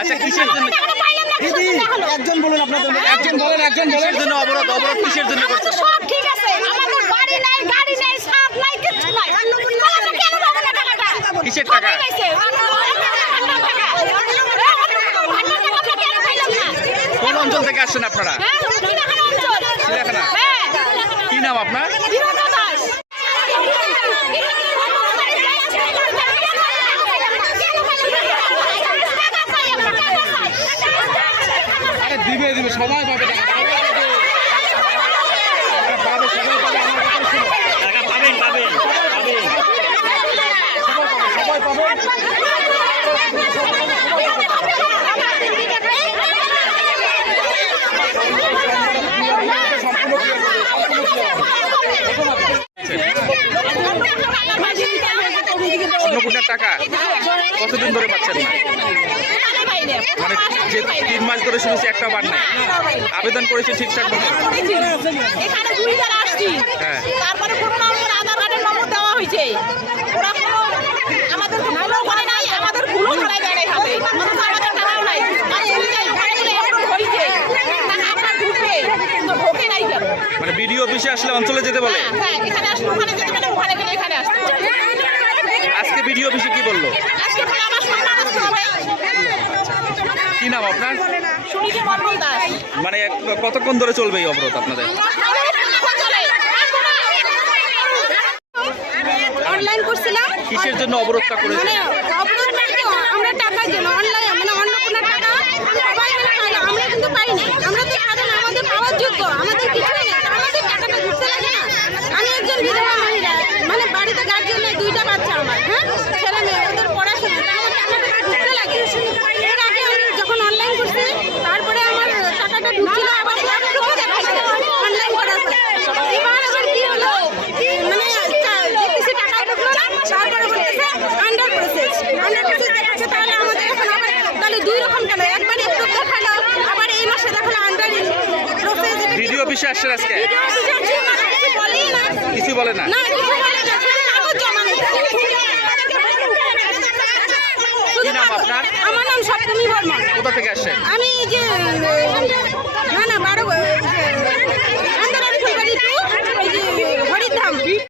আচ্ছা কিসের জন্য একজন বলুন আপনাদের একজন কিসের জন্য অবরোধ কিসের জন্য করছেন? সব ঠিক আছে, আমাদের বাড়ি নাই, গাড়ি নাই, ছাদ নাই, কিচ্ছু নাই। তাহলে কেন পাবো না টাকাটা? কিসের টাকা? কোন অঞ্চল থেকে আসছেন আপনারা? চিড়িয়াখানা। কি নাম আপনার? দিবে সবাই পাবে অন্নপূর্ণার টাকা কতদিন ধরে পাচ্ছেন না? মানে যে 3 মাস ধরে শুনেছি একটা বার নাই। আবেদন করেছি ঠিকঠাক মতো? এখানে 2 বার আসছি, তারপরে করোনা করে আধার কার্ডের নম্বর দেওয়া হয়েছে, ওরা কোনো আমাদের ভুলও করে নাই, আমাদের ভুলও ধরাই দেয় নাই হাতে, আমাদের টাকাও নাই। আর এমনিতেই ওখানে গেলে এমন হয়েছে টাকা আপনার ঢুকবে, কিন্তু ঢোকে নাই কেন? মানে বিডিও অফিসে আসলে অঞ্চলে যেতে বলে? হ্যাঁ, এখানে আসলে ওখানে যেতে পারে, ওখানে গেলে এখানে আসতে পারে। আজকে বিডিও অফিসে কি বললো? আজকে ভাই আমার সম্মান আসতে হবে। কি নাম আপনার? সুনীতি মন্ডল দাস। মানে কতক্ষণ ধরে চলবে এই অবরোধ আপনাদের? অনলাইন করছিলাম। কিসের জন্য অবরোধটা করেছেন? মানে অবরোধ মানে আমরা টাকার জন্য অনলাইন মানে অন্নপূর্ণার টাকা সবাই মিলে পাই না, আমরা কিন্তু পাইনি। আমরা তো সাধারণ, আমাদের পাওয়ার যোগ্য, আমাদের কিছুই নেই, আমাদের টাকাটা ঢুকতে লাগে না। আমি একজন বিধবা মহিলা, মানে বাড়িতে গার্জিয়ান নেই, 2টা বাচ্চা আমার, হ্যাঁ ছেলে মেয়ে, ওদের পড়াশোনা, তা আমার টাকাটা ঢুকতে লাগে। এর আগে আমি যখন অনলাইন করছি, তারপরে আমার টাকাটা ঢুকছিল, আবার অনলাইন করার পরে এবার আবার কি হলো, মানে দেখতেছি টাকা ঢুকলো না, তারপরে বলতেছে আন্ডার প্রসেস দেখাচ্ছে। তাহলে আমাদের এখন আবার তাহলে 2 রকম কেন, একবারে একটু দেখালো, আবার এই মাসে দেখালো আন্ডার প্রসেস। বিডিও অফিসে আসছেন আজকে? কিছু বলে না, না কিছু বলে না। কি নাম আপনার? আমার নাম সপ্তমী বর্মন। কোথা থেকে আসছেন? আমি যে না 12